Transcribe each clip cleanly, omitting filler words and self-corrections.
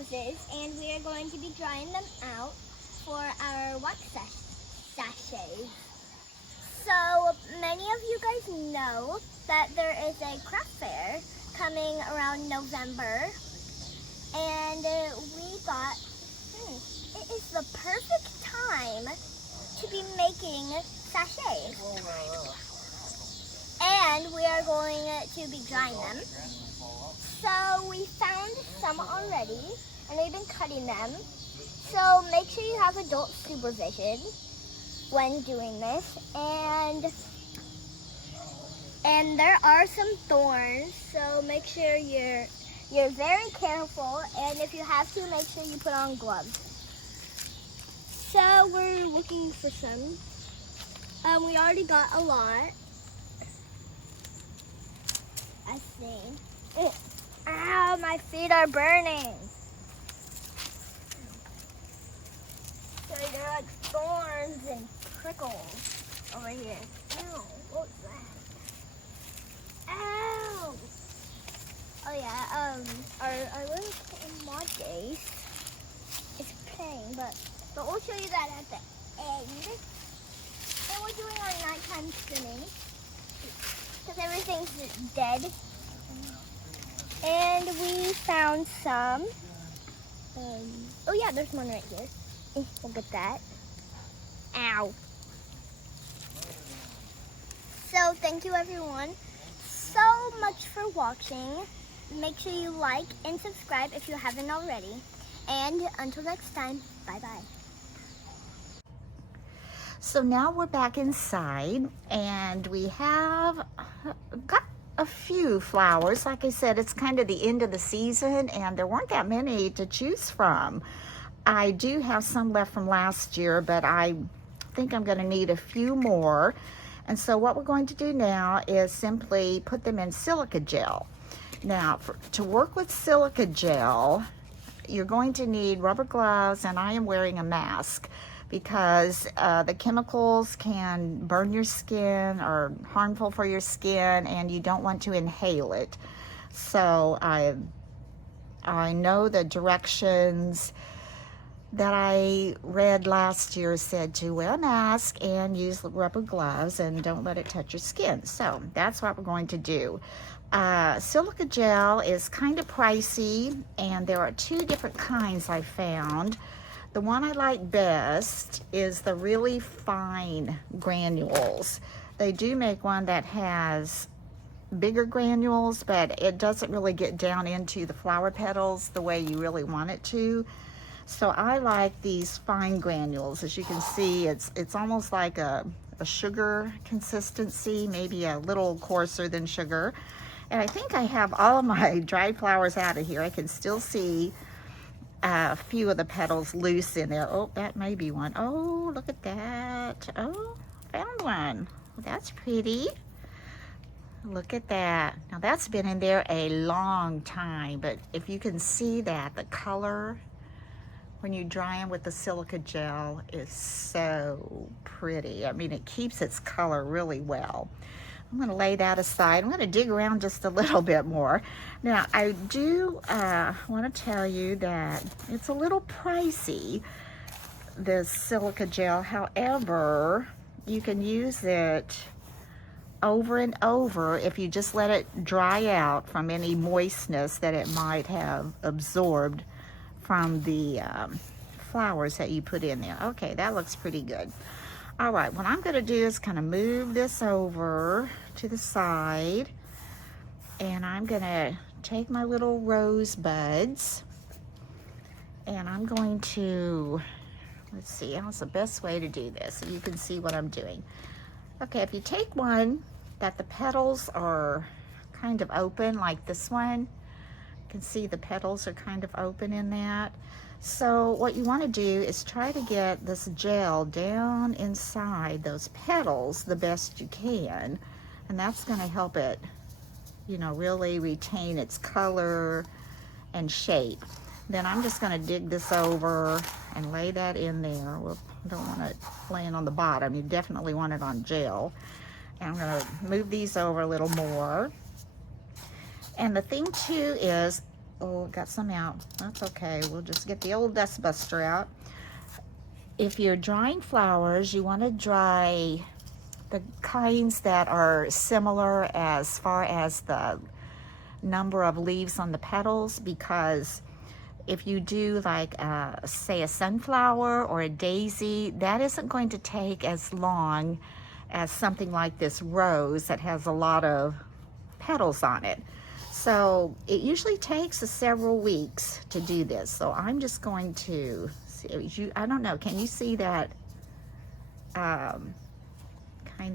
roses, and we are going to be drying them out for our wax sachets. So many of you guys know that there is a craft fair coming around November, and we thought it is the perfect time to be making sachets. And we are going to be drying them. So we found some already, and we've been cutting them. So make sure you have adult supervision when doing this. And there are some thorns, so make sure you're very careful. And if you have to, make sure you put on gloves. So we're looking for some. We already got a lot. I think. Ow, my feet are burning. So there are like thorns and prickles over here. Ow, what was that? Ow! Oh yeah, our little kitten Monday is playing, but we'll show you that at the end. And we're doing our nighttime swimming because everything's dead. And we found some. Oh yeah, there's one right here. We'll get that. Ow. So thank you everyone so much for watching. Make sure you like and subscribe if you haven't already. And until next time, bye-bye. So now we're back inside, and we have got a few flowers. Like I said, it's kind of the end of the season, and there weren't that many to choose from. I do have some left from last year, but I think I'm going to need a few more. And so what we're going to do now is simply put them in silica gel. Now, to work with silica gel, you're going to need rubber gloves, and I am wearing a mask because the chemicals can burn your skin or harmful for your skin, and you don't want to inhale it. So I know the directions that I read last year said to wear a mask and use rubber gloves and don't let it touch your skin. So that's what we're going to do. Silica gel is kind of pricey, and there are two different kinds I found. The one I like best is the really fine granules. They do make one that has bigger granules, but it doesn't really get down into the flower petals the way you really want it to. So I like these fine granules. As you can see, it's almost like a sugar consistency, maybe a little coarser than sugar. And I think I have all of my dried flowers out of here. I can still see a few of the petals loose in there. Oh, that may be one. Oh, look at that. Oh, found one. That's pretty. Look at that. Now that's been in there a long time, but if you can see that, the color when you dry them with the silica gel is so pretty. I mean, it keeps its color really well. I'm going to lay that aside. I'm going to dig around just a little bit more. Now, I do want to tell you that it's a little pricey, this silica gel. However, you can use it over and over if you just let it dry out from any moistness that it might have absorbed from the flowers that you put in there. Okay, that looks pretty good. All right, what I'm going to do is kind of move this over to the side, and I'm going to take my little rosebuds, and I'm going to, let's see, how's the best way to do this so you can see what I'm doing. Okay, if you take one that the petals are kind of open, like this one, you can see the petals are kind of open in that. So what you want to do is try to get this gel down inside those petals the best you can, and that's going to help it, you know, really retain its color and shape. Then I'm just going to dig this over and lay that in there. We don't want it laying on the bottom. You definitely want it on gel. And I'm going to move these over a little more. And the thing too is, Oh, got some out. That's okay. We'll just get the old dust buster out. If you're drying flowers, you want to dry the kinds that are similar as far as the number of leaves on the petals, because if you do like say a sunflower or a daisy, that isn't going to take as long as something like this rose that has a lot of petals on it. So it usually takes several weeks to do this. So I'm just going to see, I don't know, can you see that kind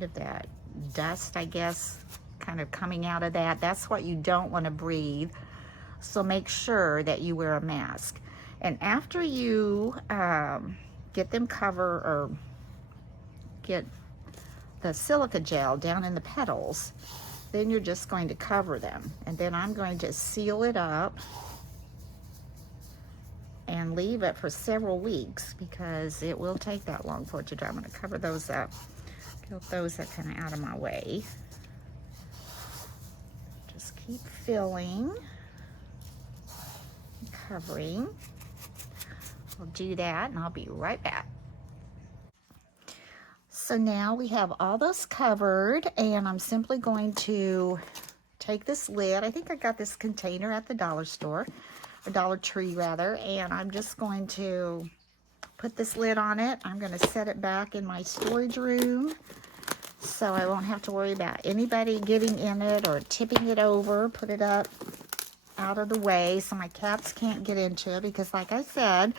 of that dust, I guess, kind of coming out of that? That's what you don't want to breathe. So make sure that you wear a mask. And after you get them covered or get the silica gel down in the petals, then you're just going to cover them. And then I'm going to seal it up and leave it for several weeks because it will take that long for it to dry. I'm going to cover those up. Get those are kind of out of my way. Just keep filling, covering. I'll do that and I'll be right back. So now we have all those covered, and I'm simply going to take this lid. I think I got this container at the dollar store, or Dollar Tree rather, and I'm just going to put this lid on it. I'm going to set it back in my storage room so I won't have to worry about anybody getting in it or tipping it over. Put it up out of the way so my cats can't get into it, because like I said,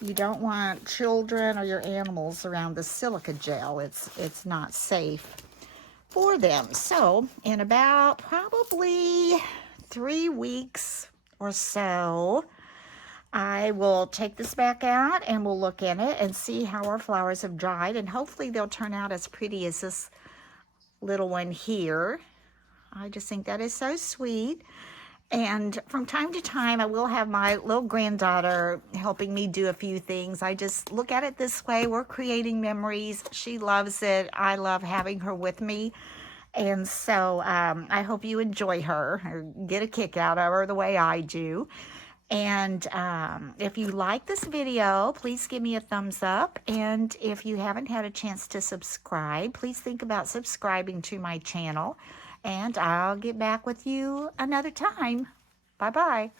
you don't want children or your animals around the silica gel. It's not safe for them. So in about probably 3 weeks or so, I will take this back out and we'll look in it and see how our flowers have dried, and hopefully they'll turn out as pretty as this little one here. I just think that is so sweet. And from time to time, I will have my little granddaughter helping me do a few things. I just look at it this way. We're creating memories. She loves it. I love having her with me. And so I hope you enjoy her or get a kick out of her the way I do. And if you like this video, please give me a thumbs up. And if you haven't had a chance to subscribe, please think about subscribing to my channel. And I'll get back with you another time. Bye-bye.